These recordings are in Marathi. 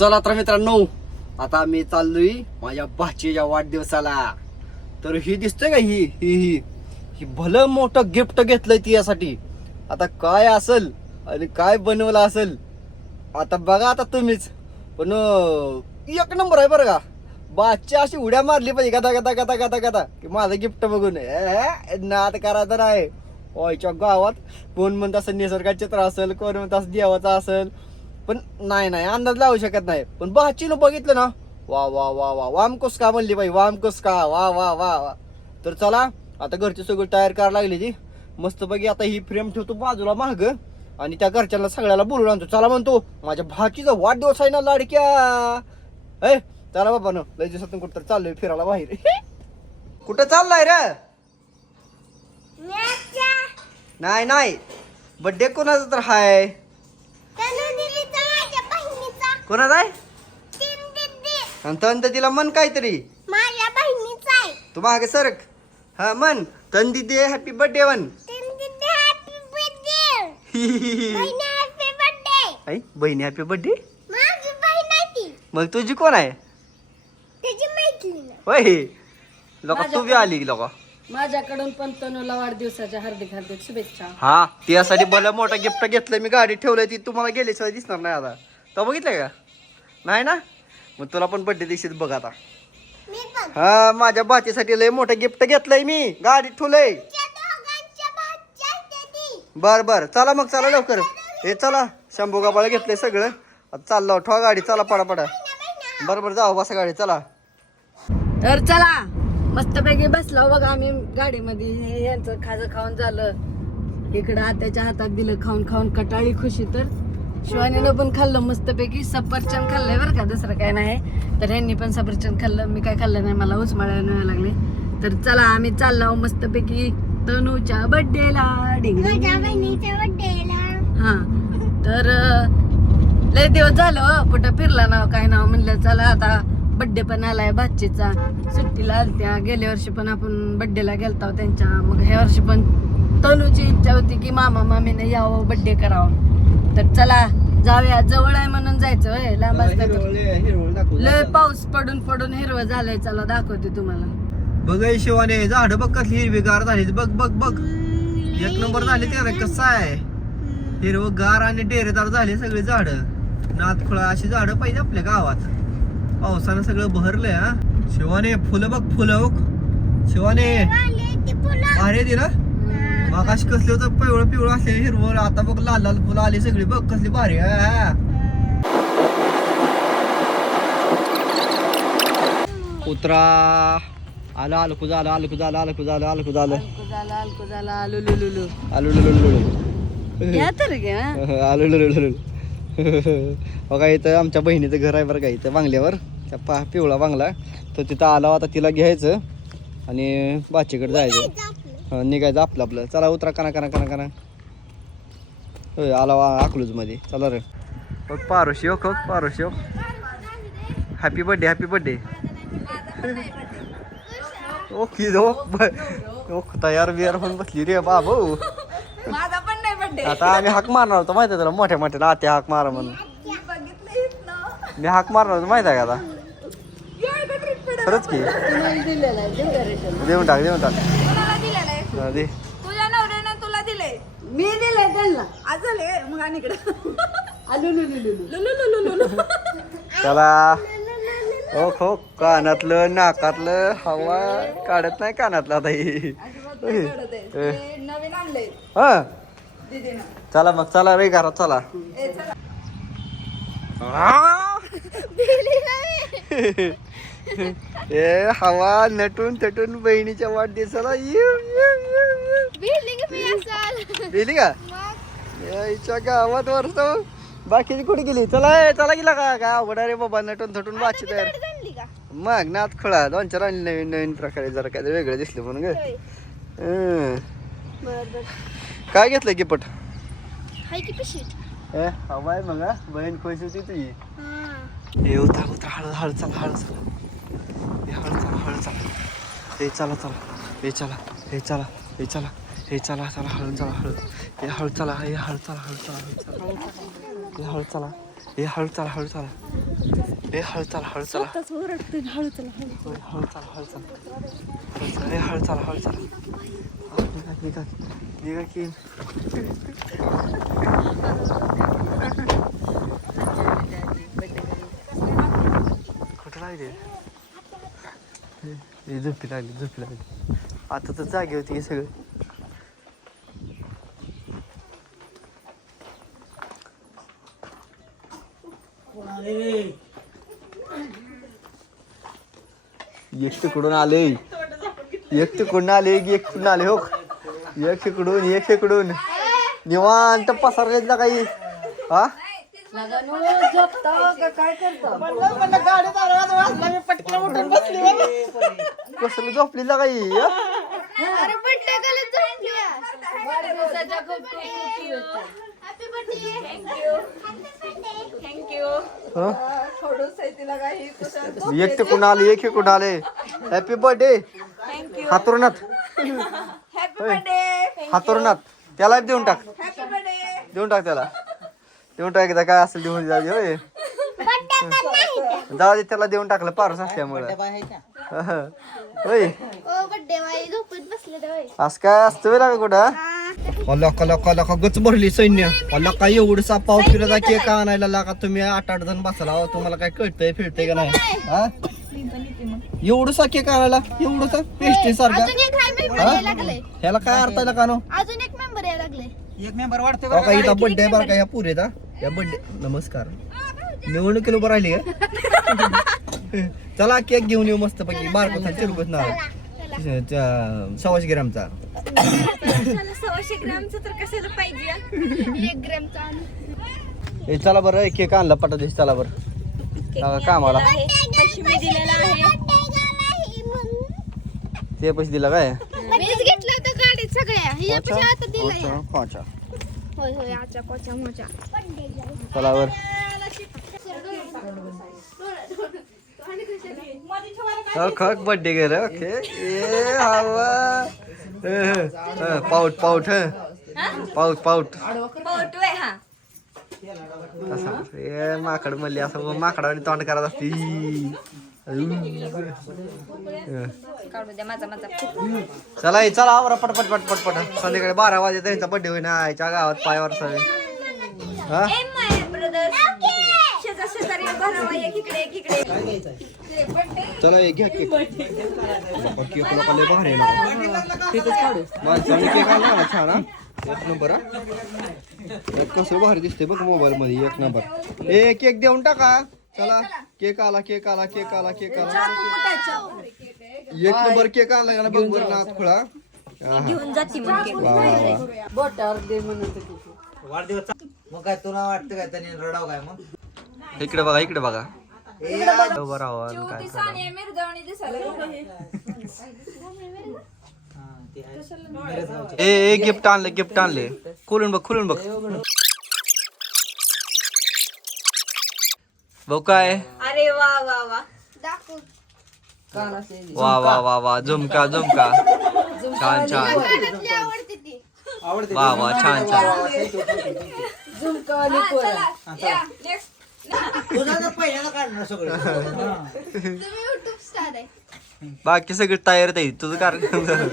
चला तर मित्रांनो आता मी चाललोय माझ्या भाचीच्या वाढदिवसाला. तर ही दिसतोय का ही? ही ही. ही भलं मोठं गिफ्ट घेतलंय यासाठी. आता काय असल आणि काय बनवलं असेल आता बघा आता तुम्हीच. पण एक नंबर आहे बरं का. बादची अशी उड्या मारली पाहिजे गदा गदा गदा गदा गदा. की माझं गिफ्ट बघून ए, नाद करायचं नाही ओयच्या गावात कोण म्हणत असं निसर्गाचे चित्र असेल कोण म्हणत असं देवाचं असेल. पण नाही नाही अंदाज लावू शकत नाही. पण बाचीनं बघितलं ना वा वा वा वा वाम का म्हणली बाई वाम का वा वा वा वा. तर चला आता घरची सगळी तयार करायला लागली ती. मस्त बघी आता ही फ्रेम ठेवतो बाजूला माग आणि त्या घरच्यांना सगळ्याला बोलून आणतो. चला म्हणतो माझ्या भाचीचा वाढदिवस आहे ना लाडक्या. ए चला बाबा न लय दिवसातून कुठं चाललोय फिरायला बाहेर. कुठं चाललाय रे? नाही नाही. बड्डे कोणाचा तर हाय. कोणाचा आहे? आणि तंत तिला मन काहीतरी. माझ्या बहिणीचा आहे. तू मागे सरक हा मन तंदी दे happy birthday one happy birthday बहिणी हॅपी बर्थडे आई बहिणी हॅपी बर्थडे माझी बहीण आहे ती. मग तुझी कोण आहे? होय. लोक तू बी आली लोक. माझ्याकडून पण तनुला वाढदिवसाच्या हार्दिक हार्दिक शुभेच्छा. हा त्यासाठी भलं मोठं गिफ्ट घेतलंय मी गाडी ठेवलंय ती. तुम्हाला गेल्याशिवाय दिसणार नाही आता. तो बघितलंय का? नाही ना? मग तुला पण बर्थडे दिवशीच बघ आता. मी पण. हा माझ्या बाचीसाठी लय मोठं गिफ्ट घेतलंय मी. आहेत ती. बर बर. चला मग चला लवकर. हे चला. शंभू गाबाळ घेतलंय सगळं. आता चाललो. ठेवा गाडी. चला पडा पडा. बरं बरं. जाऊ बसा गाडी चला. तर चला. मस्तपैकी बसला. बघा आम्ही गाडीमध्ये हे यांचं खाजं खाऊन झालं. इकडं आत्याच्या हातात दिलं खाऊन खाऊन कटाळी खुशी. तर शिवानीनं पण खाल्लं मस्तपैकी. सफरचंद खाल्लंय बरं का दुसरं काय नाही. तर ह्यांनी पण सफरचंद खाल्लं मी काय खाल्लं नाही मला उचमाळ्या न्यायला लागले. तर चला आम्ही चाललो मस्तपैकी तनूच्या बड्डेला. हा. तर लय दिवस झालं हो, कुठं फिरला नाव काय नाव म्हणलं चला आता बड्डे पण आलाय भाचीचा. सुट्टीला आलत्या गेल्या वर्षी पण आपण बड्डेला गेलतो त्यांच्या. मग ह्या वर्षी पण तनूची इच्छा होती की मामा मामीने यावं बड्डे करावं. तर चला जाऊया. जवळ आहे म्हणून जायचं होय? लांब असतं लय पाऊस पडून पडून हिरवं झालंय. चला दाखवते तुम्हाला. बघ शिवाने झाड बघ कसली हिरवीगार झाली. बघ बघ बघ. एक नंबर झाले ते रे कसं आहे? हिरवं गार आणि डेरेदार झाले सगळे झाड. नातखुळा अशी झाडं पाहिजे आपल्या गावात. पावसानं सगळं बहरलंय हा. शिवाने फुलं बघ फुलं बघ शिवाने. आली ती मगाशी कसले होतं पिवळं पिवळं असले हिरवं आता बघ लाल लाल फुलं आली सगळी बघ कसली भारी आहे. कुत्रा आलं आलकू झालं आलकू झालं आलकू झालं आलकू झालं अलकू झाला झाला लुलू लुलू आलू लुलू आलू लुलू बघा इथं आमच्या बहिणीचं घर आहे बरं का इथं बांगल्यावर त्या पा पिवळा बांगला तर तिथं आला आता तिला घ्यायचं आणि बाचीकडे जायचं. निघायचं आपलं आपलं. चला उतरा कना कना कना कना होय आला वा अकलूजमध्ये. चला रे. बघ पारोशी हो खो पारोशी हो. Happy birthday happy birthday okay ओ तयार बियार होऊन बसली रे बाबू. पण आता आम्ही हाक मारणार होतो माहिती आहे तुला? मोठ्या मोठ्या नाते हाक मारा म्हणून. मी हाक मारणार होतो माहिती आहे का आता? खरंच की. देऊन टाक देऊन टाक. हा, दे तुझ्या नवऱ्यानं तुला दिले. मी दिलंय त्यांना. आज झाले मग आणि इकडं. आलू लुलू लुलू लुलू लुलू लुलू चला. हो हो कानातलं नाकातलं हवा काढत नाही कानातलं आता हे. ते नवीन आणले हा. दीदीनं. चला मग चला रे घरात चला. ए चला. ए हवा नटून तटून बहिणीच्या वाढदिवसाला येऊ. गेली का यायच्या गावात वरतो बाकीची कुठे गेली? चला चला गेला का? काय अवघड रे बाबा नटून थटून बाची तयार. मग नाथ खळा. दोन चार आणि नवीन नवीन प्रकारे जरा काय वेगळं दिसलं म्हणून ग. काय घेतलं की पिशीट ए हवाय मग? बहीण खुश होती तुझी. हे. उतरा उतरा. हळू हळू चला हळू चला. चला हे चला चला हे चला हे चला हे चला हे चला चला हळू चला हळू हे हळू चला हे हळू चला हळू चला हळू चला हे हळू चला हे हळू चला हळू चला ए हळू चला हळू चला हळू चला हळू चला हळू चला हळू चला ए, हळू चला हळू चला हा, निघा निघा की निघा की कुठं लागली हे, झोपी लागली झोपी लागली. आता तर जागे होती हे सगळं. एक तिकडून आले? एक तिकडून आले? एक तिकडून आले? हो. एक तिकडून एक तिकडून निवांत पसरले काही. हा? काय करतो? झोपली अरे बर्थडे गेले झोपली. हॅपी बर्थडे थँक्यू हं? कुठं एक तिकडून आले एक इकडून आले. हॅपी बर्थडे थँक्यू हातरुणात. हॅपी बर्थडे हातरुणात. त्याला देऊन टाक. हॅपी बर्थडे देऊन टाक त्याला. देऊन टाक एकदा काय असेल देऊन जाऊ होय. जाऊ दे त्याला देऊन टाकलं पारस असल्यामुळं. होय. असं काय असतं लागा कुठं? लका लका लका गच भरली सैन्य. लका एवढसा पाव किलोचा केक आणायला लागा तुम्ही. आठ आठ जण बसला. तुम्हाला काय कळतंय फिरतंय का नाही? हा? एवढसा केक आणायला एवढसा पेस्ट्री सारखा. एक मेंबर ह्याला काय अर्थ आहे का नो? अजून एक मेंबर यायला लागले. हो का? इथं बर्थडे बरं का या पुरेचा या बर्थडे नमस्कार. निवडणुकीला उभं राहिली का? चला केक घेऊन येऊ मस्त पैकी बारकोचा चिरकुत ना सव्वाशे ग्रामचा. सव्वाशे ग्रामचं तर कशाला पाहिजे? एक ग्रामचा हे चला बरं केक आणला पटा चला बरं. कामाला ते पैसे दिला काय? मीच घेतलं होतं गाडीत सगळ्या हे पैसे आता दिलं. या. कोचा, कोचा. होय होय आचा कोचा मोचा. चला बर. खक बड्डे गेलं ओके. ए हवा. पाऊट पाऊट हं. पाऊट पाऊट. ए माकड मल्ली असं. माकडाने तोंड करत असते. चला चला आवरा पटपट पटपट पट संध्याकाळी बारा वाजे त्यांचा बड्डे होईना. आईच्या गावात पायावर सगळे. हा? शेजारी एक एक चला हे घ्या केक केक लोकांना भारी आहे ना. माणसाने केक आणला ना छान हा. एक नंबर हा. यात कसं भारी दिसते बघ मोबाईल मध्ये एक नंबर. ए केक देऊन टाका. चला केक आला केक आला केक आला केक आला. एक नंबर केक आणला का ना बघ बरं नाक खुळा. घेऊन जाते मग केक. वा, वा. मग काय तुला वाटतं काय? त्यांनी रडाव काय मग? इकडे बघा इकडे बघा. काय. सानिया मिरजावणी दिसायला. हा. ए ए गिफ्ट आणले गिफ्ट आणले. खोलून बघ खोलून बघ. भाऊ काय? अरे वा वा वा. वा वा वा वा. झुमका झुमका. छान छान. कानातली आवडते ती. आवडते वा वा छान छान. next. तुझा तर पहिल्याला काढणार सगळं. तुम्ही युट्यूब स्टार आहे. बाकी सगळी तयार आहे तुझं कार्यक्रम झालं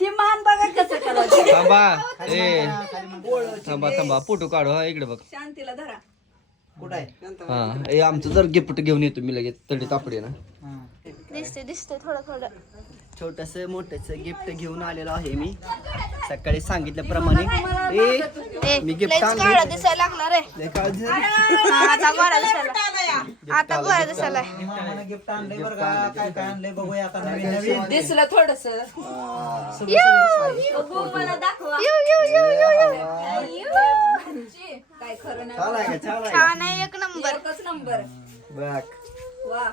ती मान बघा कसं करायचं. थांबा. ए. थांबा. थांबा फोटो काढू हा इकडे बघ. शांतीला धरा. कुठं आहे? हा ए आमचं जर गिफ्ट घेऊन येतो मी लगेच. तडी तापडी ना. हा. दिसते दिसते थोडं थोडं. छोटस मोठस गिफ्ट घेऊन आलेलो आहे मी. सकाळी सांगितल्याप्रमाणे. ए ए मी gift लयच आणलं. काळा दिसायला लागला रे लय काळजी झाली. हा, आता गोरा दिसायला. आता गोरा दिसायला. मी मामानं गिफ्ट आणलंय बरं का? काय काय आणलंय बघूया आता नवीन नवीन. दिसलं थोडस. मला दाखवा. You you you you you. काय खरं नाही. छान आहे का छान आहे छान आहे एक नंबर. एकच नंबर. बघ. वा.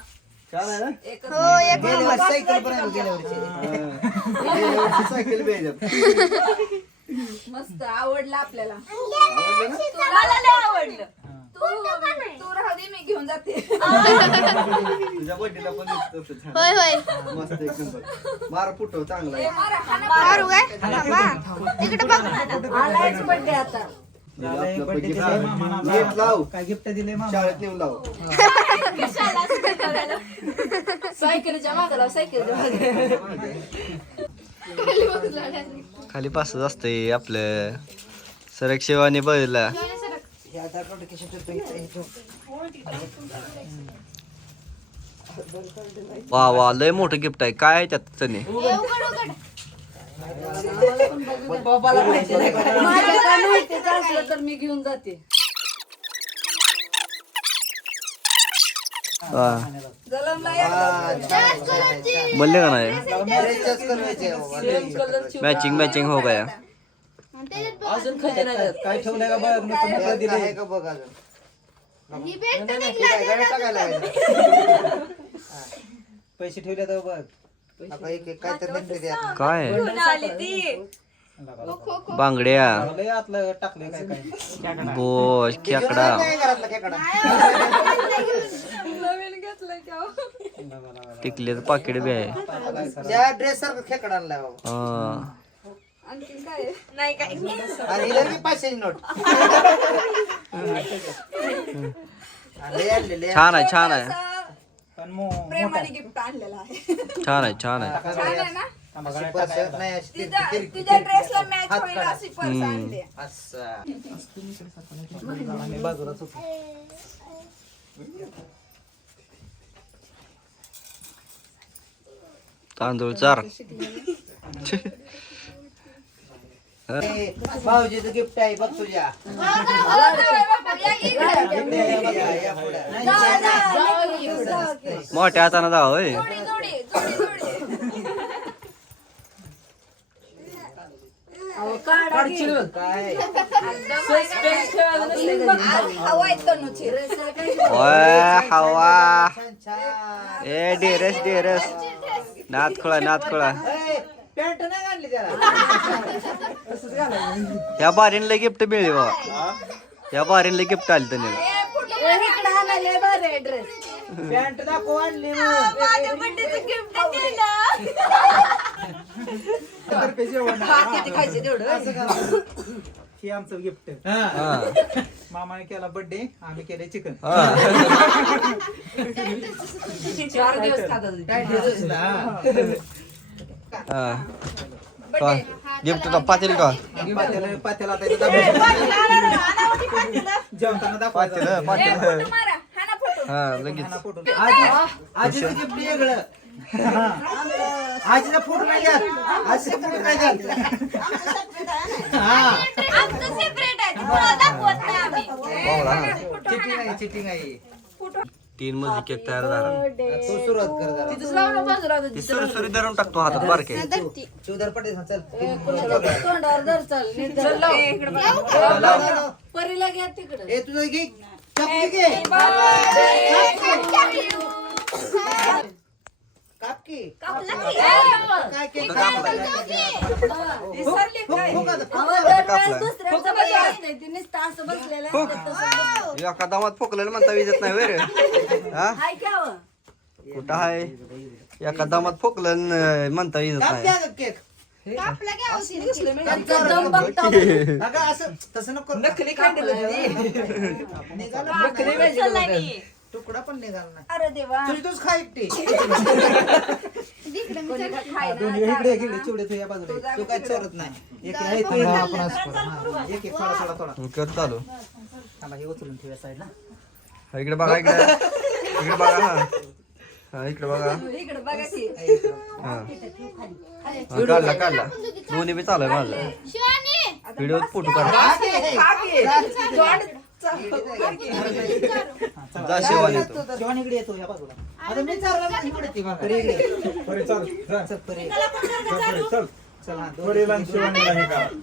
छान आहे ना? एकच हो एक गेल्या वर्षी सायकल पण आहे गेल्या वर्षी. गेल्या वर्षी सायकल पाहिजे मस्त आवडलं आपल्याला. मला आवडलं. तू तू राहू दे मी घेऊन जाते. तुझ्या बर्थडेला पण दिसतं असं छान. होय होय. मस्त एक नंबर मार फुटव चांगला आहे. मारू काय? थांबा तिकडे बघ. आलायच बर्थडे आता. आपलं. लाव. काय गिफ्ट दिले मामा? शाळेत नेऊन लाव. सायकलच्या मागं लाव, सायकलच्या मागं. खाली पासच असतंय आपलं सरक शिवानी बघितला वा वा लय मोठं गिफ्ट आहे. काय आहे त्यात असलं तर मी घेऊन जाते. बोलले का नाही मॅचिंग मॅचिंग हो गया अजून खजिना द्या. काय ठेवलंय का बघ नुसतं मोकळं दिलंय. पैसे ठेवले तर बघ काय घेऊन आली ती बांगड्या आतलं टाकलंय काय काय बोश खेकडा नवीन घेतलं की अहो. टिकले पाकिट बी आहे त्या ड्रेस सारखं खेकड आणलाय बाबा हा. आणखीन काय आहे? नाही काय आणि इधर की पाचशेची नोट लय आणलेले छान आहे छान आहे। पण मो- मोठा प्रेमाने गिफ्ट आणलेलं आहे छान आहे छान आहे। छान आहे ना? अशी पर्स नाही अशी ती- तिच्या ती- ती- तिच्या ड्रेसला मॅच हात होईल काढा. अशी पर्स आणली असं. आम्ही बाजूलाच होतो तांदूळ चार. ए, भाऊजीचं गिफ्ट आहे बघ तुझ्या. या पुढं. मोठ्या हाताने जाव होय. हवा. ए डेरस डेरस नात खोळा नात खोळा पॅन्ट नाही आणली त्याला. या बारीनला गिफ्ट मिळली बाबा. या बारीनला गिफ्ट आली त्याने. पॅन्ट दाखव आणली. गिफ्ट. हे आमचं गिफ्ट हा. मामाने केला बर्थडे आम्ही केले चिकन. चार दिवस हा. गिफ्ट का पातेल का? पात्याला पात्याला आता इथं दाखव. जेवताना दाखवायचं. पातेल हा लगेच. आजीचं गिफ्ट वेगळं. हा. आजीचा फोटो नाही घ्यात आजीचा फोटो नाही घ्यात हा आमचं सेपरेट आहे. तुम्हाला दाखवत नाही आम्ही. चिटिंग आहे चिटिंग आहे. तीन मजली केक तयार झाला. तो सुरुवात कर जरा. तिथंच लावून बाजूला होतं. ती सुरू सुरू धरून टाकतो हातात बारके. शिवधर पटेल चल कुणाच्या तोंडावर धर चाल, नीट धर. परीला घ्या तिकडं. ए तुझं घे. कापकी घे कापकी काय केक दुसऱ्याचं बघा असते, ती नुसतं असं बसलेलं असतं तसं. एका दामात फोकलेलं म्हणता विजत नाही वे रे. हा? हाय की हवं? कुठं आहे एका दामात फोकलं म्हणता विजत नाही. केक. असं तसं नको नकली निघाला. तुकडा पण निघाला नाही. अरे देवा. तुझी तूच खा एकटी. दोन्ही इकडे. एक इकडे चिवडे तू या बाजूला तू काय चोरत नाही. एक आहे तू आपण असं कर. हा, एक एक थोडा थोडा थोडा. कर चालू. थांबा, हे उचलून ठेवूया साईडला हा, इकडे बघा इकडे. इकडे बघा हा. हा इकडे बघा. इकडे बघा की. हा हा, काढला काढला. दोन्ही बी चालू आहे माझं व्हिडिओ फोटो काढ जा शिवानी तू. जेवण इकडे येतो या बाजूला. आता मी चालला ना इकडे. ती बघा. परी इकडे. चल, परी. चल, हा, दोन-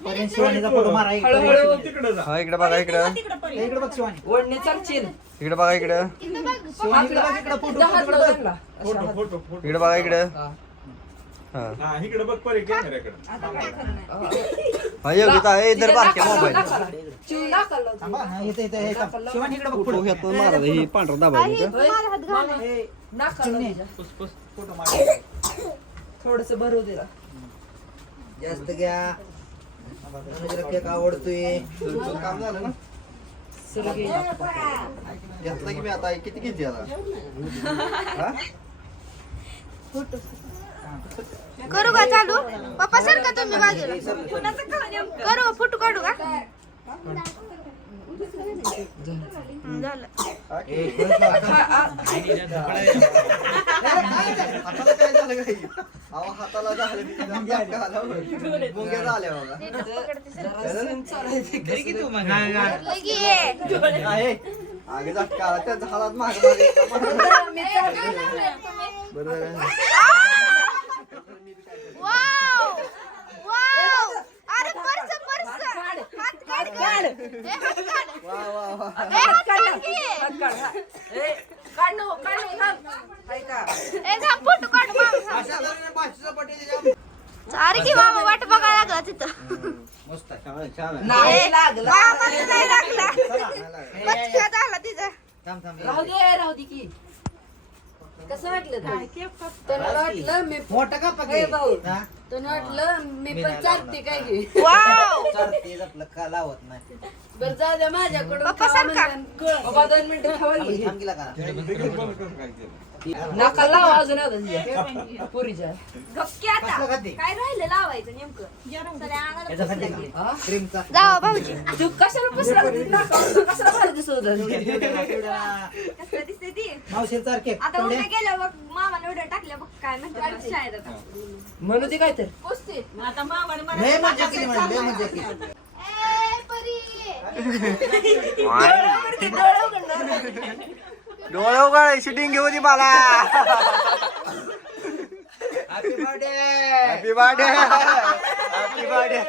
परी शिवानीचा फोटो मारा इकडे. हा इकडे बघा इकडे. ए, इकडे बघ शिवानी. ओढणी चालशील इकडे बघा इकडे. शिवानी इकडे बघ इकडे फोटो हात फोटो लाव बघ. त्यांना. इकडे बघा इकडे. हा. हा। इकडे बघ परी कॅमेऱ्याकडे हा. योगिता इधर मोबाईल. हा, हे. शिवानी इकडे बघ. मारा ही पांढरा दाबायला का. फ़ोटो मारा. थोडस भरू दे जास्त घ्या. अनुजाला केक आवडतोय. काम झालं ना? घेतलं की मी आता? किती किती आता? हा? करू का चालू? पप्पा सर का तुम्ही बाजूला? करू फोटो काढू का? झालं. हाताला काय झालं. तिथं धक्का आला बघ. मुंग्या झाल्या बघा लगी ये. आहे आगे धक्का आला त्या झाडात मागे बरोबर वाव वाव अरे पर्स पर्स हात काढ काढ ए, हात काढ वा वा वा ए, हात काढ की. काढणं काढणं थांब हाय का ए थांब फोटो काढ अशा तऱ्हेने पाचशेचा अरे की मामा वाट बघायला लागला तिथं मस्त आहे. छान आहे, छान आहे. नाही लागला नाही लागला नाही लागलं. तिथं थांब थांब राहू दे राहू दे की कसं वाटलं तुला? वाटलं मी मोठा का पके भाऊ. हा? त्यानं वाटलं मी मी पण नाही चालते काय घे वाव! चालते आपलं का लावत नाही बरं द्या माझ्याकडून पप्पा खावा सारखा. म्हणलं आणि बाबा दोन मिनिटं खावा थांब की. की, नाका लावा अजून पुरीच्या. आता. खाते? काय राहिलं लावायचं नेमकं? सगळ्या अंगाला याचा खाते की? हा? क्रीमचा जावा भाऊजी. तू कशाला पसरा नाका कशाला भारी दिसत होता? कसं दिसते ती? मावशील चार केक आता? उद्या गेल्या बघ मामाने उद्या टाकल्या बघ काय म्हणतात शाळेत आता. म्हणू दे काय तर पोचते आता मामाने लय मजा केली लय मजा केली. ए परी. डोळे उघड शूटिंग घेऊ दे मला. Happy birthday! Happy birthday happy birthday